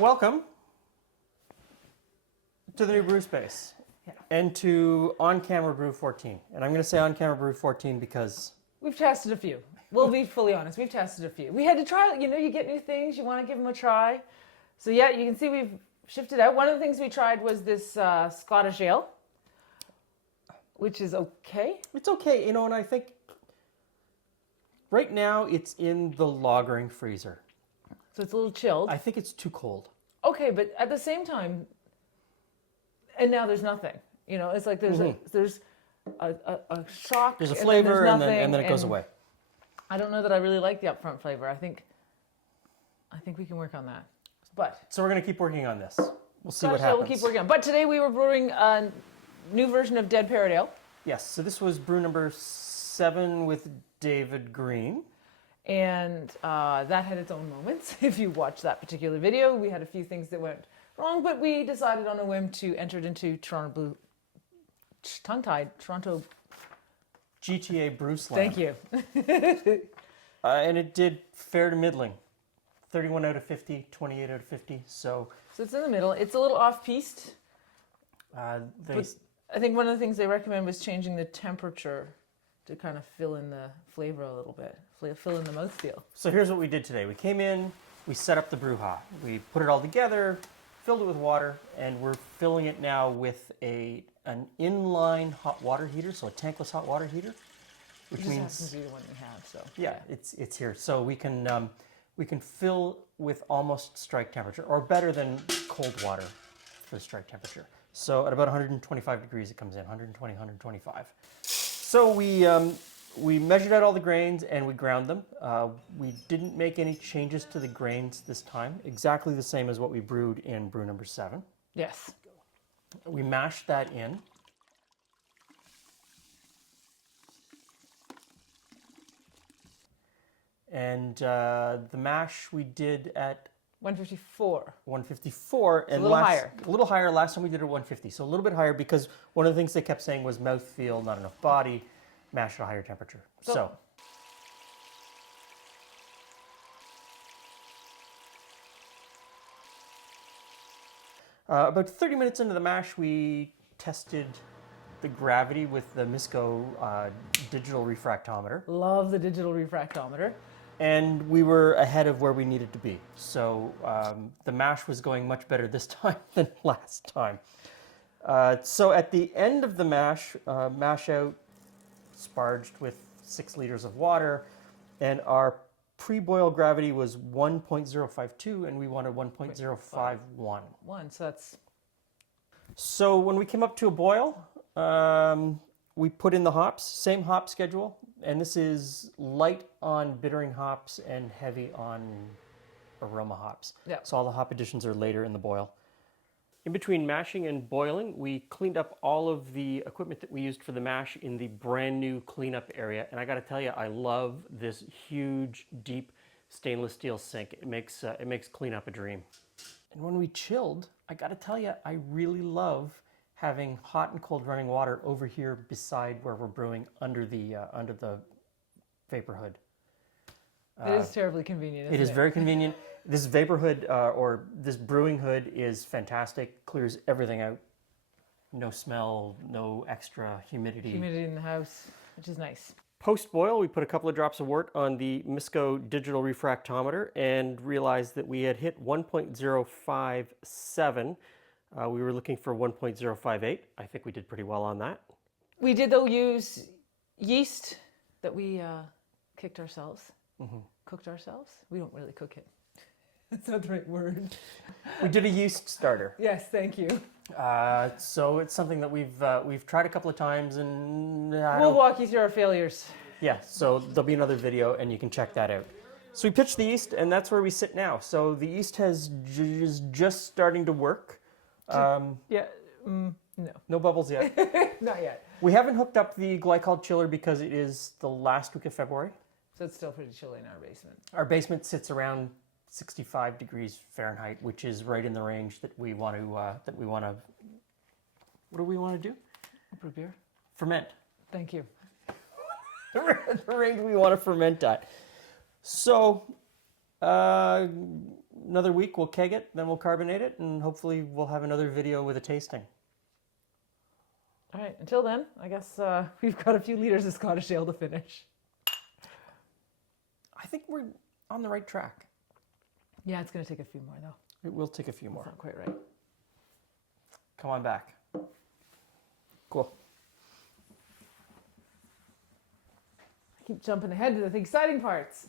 Welcome to the new brew space and to on-camera brew 14. And I'm going to say on-camera brew 14 because we've tested a few. We'll be fully honest. We've tested a few. We had to try, you get new things. You want to give them a try. So yeah, you can see we've shifted out. One of the things we tried was this Scottish ale, which is okay. It's okay, and I think right now it's in the lagering freezer. So it's a little chilled. I think it's too cold. Okay, but at the same time, and now there's nothing. It's like there's a shock. There's a flavor, and then it goes away. I don't know that I really like the upfront flavor. I think we can work on that. So we're going to keep working on this. We'll see what So happens. we'll keep working on. But today we were brewing a new version of Dead Parrot Ale. Yes. So this was brew number 7 with David Green. And that had its own moments. If you watch that particular video, we had a few things that went wrong, but we decided on a whim to enter it into Toronto GTA Brew Slam. Thank you. And it did fair to middling. 31 out of 50, 28 out of 50. So it's in the middle. It's a little off-piste. I think one of the things they recommend was changing the temperature to kind of fill in the flavor a little bit, fill in the mouthfeel. So here's what we did today. We came in, we set up the brew hot. We put it all together, filled it with water, and we're filling it now with an inline hot water heater, so a tankless hot water heater, which means happens to be the one we have. So yeah, it's here. So we can fill with almost strike temperature, or better than cold water for strike temperature. So at about 125 degrees it comes in, 120, 125. So we measured out all the grains and we ground them. We didn't make any changes to the grains this time, exactly the same as what we brewed in brew number 7. Yes. We mashed that in. And the mash we did at 154. 154. And a little higher. A little higher. Last time we did it at 150. So a little bit higher because one of the things they kept saying was mouthfeel, not enough body, mash at a higher temperature. So about 30 minutes into the mash, we tested the gravity with the Misco digital refractometer. Love the digital refractometer. And we were ahead of where we needed to be. So the mash was going much better this time than last time. So at the end of the mash, mash out, sparged with 6 liters of water, and our pre-boil gravity was 1.052, and we wanted 1.051. So when we came up to a boil, we put in the hops, same hop schedule, and this is light on bittering hops and heavy on aroma hops. Yeah. So all the hop additions are later in the boil. In between mashing and boiling, we cleaned up all of the equipment that we used for the mash in the brand new cleanup area. And I got to tell you, I love this huge, deep stainless steel sink. It makes cleanup a dream. And when we chilled, I got to tell you, I really love having hot and cold running water over here beside where we're brewing under the vapor hood. It is terribly convenient. It is very convenient. This vapor hood or this brewing hood is fantastic. Clears everything out. No smell, no extra humidity. Humidity in the house, which is nice. Post-boil, we put a couple of drops of wort on the Misco digital refractometer and realized that we had hit 1.057. We were looking for 1.058. I think we did pretty well on that. We did, though, use yeast that we kicked ourselves. Mm-hmm. Cooked ourselves? We don't really cook it. That's not the right word. We did a yeast starter. Yes, thank you. So it's something that we've tried a couple of times, and we'll walk you through our failures. Yeah, so there'll be another video, and you can check that out. So we pitched the yeast, and that's where we sit now. So the yeast is just starting to work. No. No bubbles yet. Not yet. We haven't hooked up the glycol chiller because it is the last week of February. So it's still pretty chilly in our basement. Our basement sits around 65 degrees Fahrenheit, which is right in the range that we want to. What do we want to do? Brew beer. Ferment. Thank you. The range we want to ferment at. So another week we'll keg it, then we'll carbonate it, and hopefully we'll have another video with a tasting. All right, until then, I guess we've got a few liters of Scottish ale to finish. I think we're on the right track. Yeah, it's going to take a few more, though. It will take a few more. That's not quite right. Come on back. Cool. I keep jumping ahead to the exciting parts.